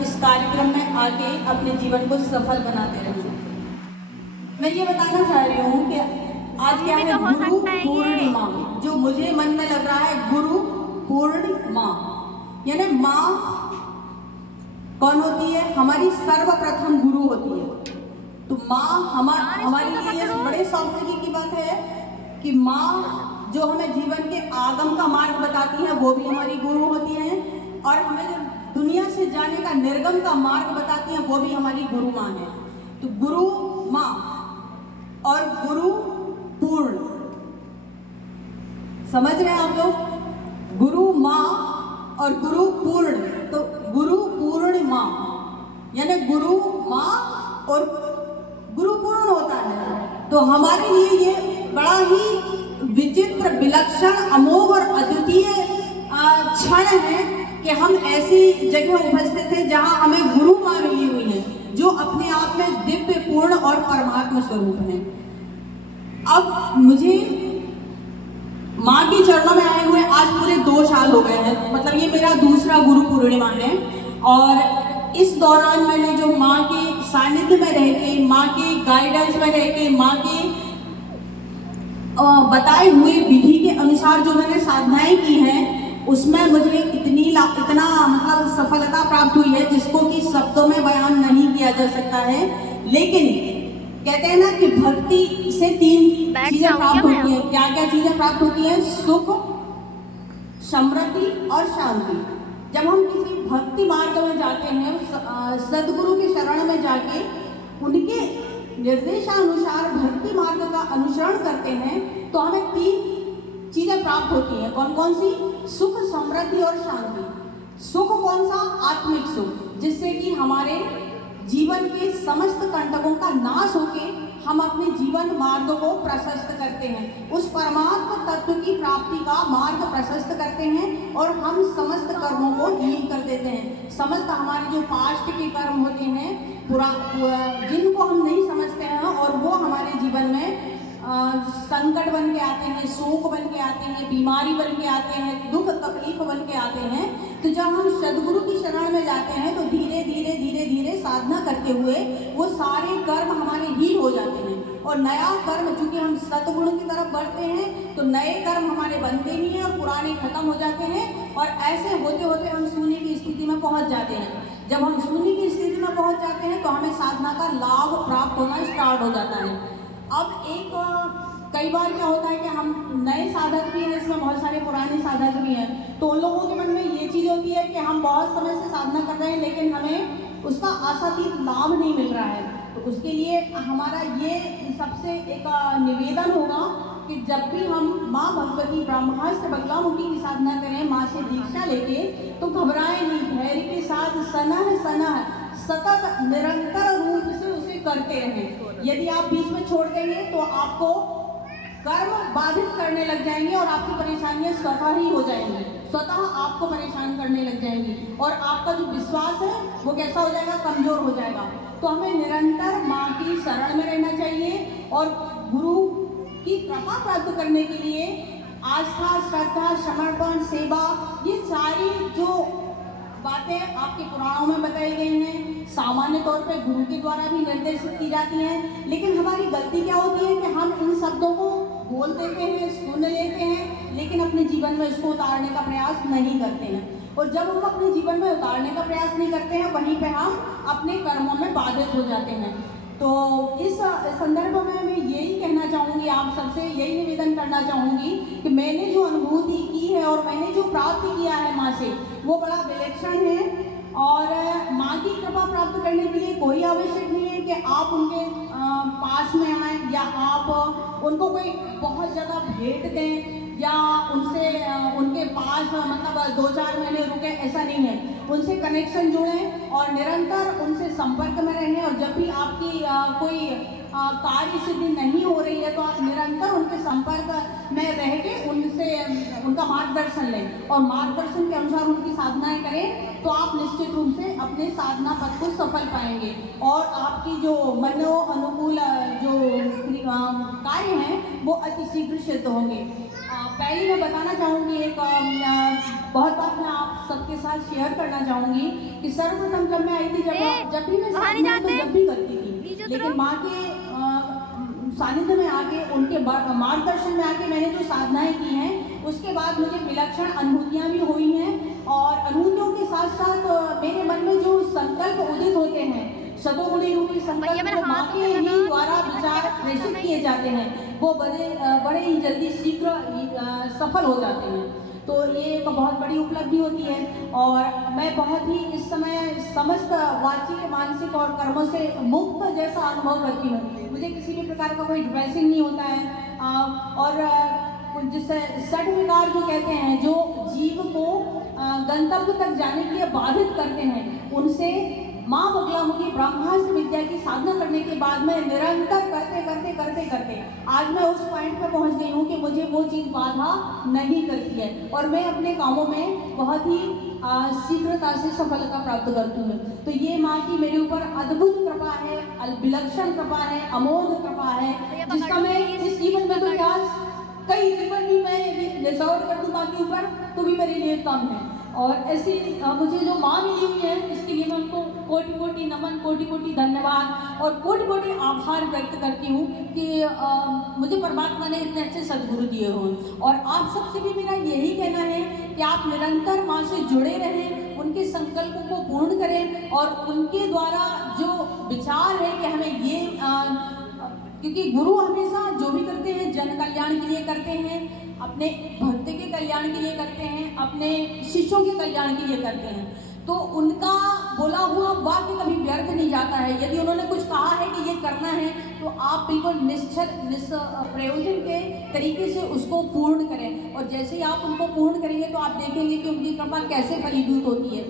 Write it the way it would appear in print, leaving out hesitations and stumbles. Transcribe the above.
इस कार्यक्रम में आके अपने जीवन को सफल बनाते रहें। मैं ये बताना चाह रही हूँ कि आज क्या है, गुरु पूर्णिमा, जो मुझे मन में लग रहा है गुरु पूर्णिमा, यानी माँ कौन होती है? हमारी सर्वप्रथम गुरु होती है। तो माँ हमारे लिए ये बड़े सौभाग्य की बात है कि माँ जो हमें जीवन के आगम का मार्ग बताती है वो भी हमारी गुरु होती है, और हमें जो दुनिया से जाने का निर्गम का मार्ग बताती है वो भी हमारी गुरु माँ है। तो गुरु माँ और गुरु पूर्ण, समझ रहे हैं आप लोग? गुरु माँ और गुरु पूर्ण। तो गुरु पूर्णिमा यानी गुरु माँ और गुरु पूर्ण होता है। तो हमारे लिए ये बड़ा ही विचित्र, विलक्षण, अमोघ और अद्वितीय क्षण है कि हम ऐसी जगह उपस्थित हैं जहां हमें गुरु माँ मिली हुई है, जो अपने आप में दिव्य, पूर्ण और परमात्मा स्वरूप है। अब मुझे माँ के चरणों में आए हुए आज पूरे 2 साल हो गए हैं, मतलब ये मेरा दूसरा गुरु पूर्णिमा है। और इस दौरान मैंने जो माँ के सानिध्य में रह के, माँ के गाइडेंस में रह के, माँ के बताए हुए विधि के अनुसार जो मैंने साधनाएं की हैं, उसमें मुझे इतना मतलब सफलता प्राप्त हुई है जिसको कि शब्दों में बयान नहीं किया जा सकता है। लेकिन कहते हैं ना कि भक्ति से 3 चीजें प्राप्त होती हैं। क्या क्या चीजें प्राप्त होती हैं? सुख, समृद्धि और शांति। जब हम किसी भक्ति मार्ग में जाते हैं, सदगुरु के शरण में जाके उनके निर्देशानुसार भक्ति मार्ग का अनुसरण करते हैं, तो हमें 3 चीजें प्राप्त होती हैं। कौन कौन सी? सुख, समृद्धि और शांति। सुख कौन सा? आत्मिक सुख, जिससे कि हमारे जीवन के समस्त कंटकों का नाश होके हम अपने जीवन मार्ग को प्रशस्त करते हैं, उस परमात्मा तत्व की प्राप्ति का मार्ग प्रशस्त करते हैं, और हम समस्त कर्मों को हील कर देते हैं। समस्त हमारे जो पास्ट के कर्म होते हैं, जिनको हम नहीं समझते हैं, और वो हमारे जीवन में संकट बन के आते हैं, शोक बन के आते हैं, बीमारी बन के आते हैं, दुख तकलीफ बन के आते हैं। तो जब हम सदगुरु की शरण में जाते हैं तो धीरे धीरे धीरे धीरे साधना करते हुए वो सारे कर्म हमारे हील हो जाते हैं, और नया कर्म, चूंकि हम सतगुण की तरफ बढ़ते हैं तो नए कर्म हमारे बनते नहीं हैं और पुराने खत्म हो जाते हैं, और ऐसे होते होते हम शून्य की स्थिति में पहुंच जाते हैं। जब हम शून्य की स्थिति में पहुंच जाते हैं तो हमें साधना का लाभ प्राप्त होना स्टार्ट हो जाता है। अब कई बार क्या होता है कि हम नए साधक भी हैं, इसमें बहुत सारे पुराने साधक भी हैं, तो उन लोगों के मन में ये चीज़ होती है कि हम बहुत समय से साधना कर रहे हैं लेकिन हमें उसका आशातीत लाभ नहीं मिल रहा है। तो उसके लिए हमारा ये सबसे एक निवेदन होगा कि जब भी हम माँ भगवती ब्रह्मास्त्र बगलामुखी की साधना करें, माँ से दीक्षा लेके, तो घबराएं नहीं, धैर्य के साथ सनह सनह सतत निरंतर रूप से उसे करते रहें। यदि आप बीच में छोड़ देंगे तो आपको कर्म बाधित करने लग जाएंगे और आपकी परेशानियां स्वतः ही हो जाएंगी, स्वतः आपको परेशान करने लग जाएंगी, और आपका जो विश्वास है वो कैसा हो जाएगा? कमजोर हो जाएगा। तो हमें निरंतर माँ की शरण में रहना चाहिए, और गुरु की कृपा प्राप्त करने के लिए आस्था, श्रद्धा, समर्पण, सेवा, ये सारी जो बातें आपके पुराणों में बताई गई हैं, सामान्य तौर पे गुरु के द्वारा भी निर्देशित की जाती हैं। लेकिन हमारी गलती क्या होती है कि हम इन शब्दों को बोल देते हैं, सुन लेते हैं, लेकिन अपने जीवन में इसको उतारने का प्रयास नहीं करते हैं। और जब हम अपने जीवन में उतारने का प्रयास नहीं करते हैं, वहीं पे हम अपने कर्मों में बाधित हो जाते हैं। तो इस संदर्भ में मैं यही कहना चाहूँगी, आप सबसे यही निवेदन करना चाहूँगी कि मैंने जो अनुभूति की है और मैंने जो प्राप्त किया है माँ से, वो बड़ा विलक्षण है। और माँ की कृपा प्राप्त करने के लिए कोई आवश्यक नहीं है कि आप उनके पास में आएँ, या आप उनको कोई बहुत ज़्यादा भेंट दें, या उनसे उनके पास मतलब 2-4 महीने रुके, ऐसा नहीं है। उनसे कनेक्शन जोड़ें और निरंतर उनसे संपर्क में रहें, और जब भी आपकी कोई कार्य सिद्धि नहीं हो रही है तो आप निरंतर उनके संपर्क में रह के उनसे उनका मार्गदर्शन लें, और मार्गदर्शन के अनुसार उनकी साधनाएं करें, तो आप निश्चित रूप से अपने साधना पथ को सफल पाएंगे, और आपकी जो मनो अनुकूल जो कार्य हैं वो अति शीघ्र सिद्ध होंगे। पहले मैं बताना चाहूँगी, एक बहुत बात मैं आप सबके साथ शेयर करना चाहूँगी कि सर्वप्रथम जब मैं आई थी, जब भी मैं साधना तो जब भी करती थी, लेकिन माँ के सानिध्य में आके, उनके मार्गदर्शन में आके मैंने जो साधनाएं की हैं, उसके बाद मुझे विलक्षण अनुभूतियाँ भी हुई हैं। और अनुभूतियों के साथ साथ मेरे मन में जो संकल्प उदित होते हैं, सदोगुणी रूपी संकल्प जो माँ के ही द्वारा विचार प्रेषित किए जाते हैं, वो बड़े ही जल्दी शीघ्र सफल हो जाते हैं। तो ये एक बहुत बड़ी उपलब्धि होती है और मैं बहुत ही इस समय समस्त वाचिक, मानसिक और कर्मों से मुक्त जैसा अनुभव करती हूँ। मुझे किसी भी प्रकार का कोई डिप्रेसिंग नहीं होता है। और जिससे षड विकार जो कहते हैं, जो जीव को गंतव्य तक जाने के लिए बाधित करते हैं, उनसे माँ बगलामुखी ब्रह्मास्त्र विद्या की साधना करने के बाद में निरंतर करते आज मैं उस पॉइंट पे पहुंच गई हूँ कि मुझे वो चीज़ बाधा नहीं करती है और मैं अपने कामों में बहुत ही शीघ्रता से सफलता प्राप्त करती हूँ। तो ये माँ की मेरे ऊपर अद्भुत कृपा है, विलक्षण कृपा है, अमोघ कृपा है, जिसका मैं इस जीवन में तो क्या कई जीवन भी मैं निचौड़ कर दूँ माँ के ऊपर तो भी मेरे लिए कम है। और ऐसी मुझे जो माँ मिली हुई है, इसके लिए मैं उनको कोटि कोटि नमन, कोटि कोटि धन्यवाद और कोटि कोटि आभार व्यक्त करती हूँ कि मुझे परमात्मा ने इतने अच्छे सद्गुरु दिए हों। और आप सबसे भी मेरा यही कहना है कि आप निरंतर माँ से जुड़े रहें, उनके संकल्पों को पूर्ण करें और उनके द्वारा जो विचार है कि हमें ये क्योंकि गुरु हमेशा जो भी करते हैं जन कल्याण के लिए करते हैं, अपने भक्त के कल्याण के लिए करते हैं, अपने शिष्यों के कल्याण के लिए करते हैं। तो उनका बोला हुआ वाक्य कभी व्यर्थ नहीं जाता है। यदि उन्होंने कुछ कहा है कि ये करना है तो आप बिल्कुल निष्प्रयोजन के तरीके से उसको पूर्ण करें और जैसे ही आप उनको पूर्ण करेंगे तो आप देखेंगे कि उनकी कृपा कैसे फलीभूत होती है।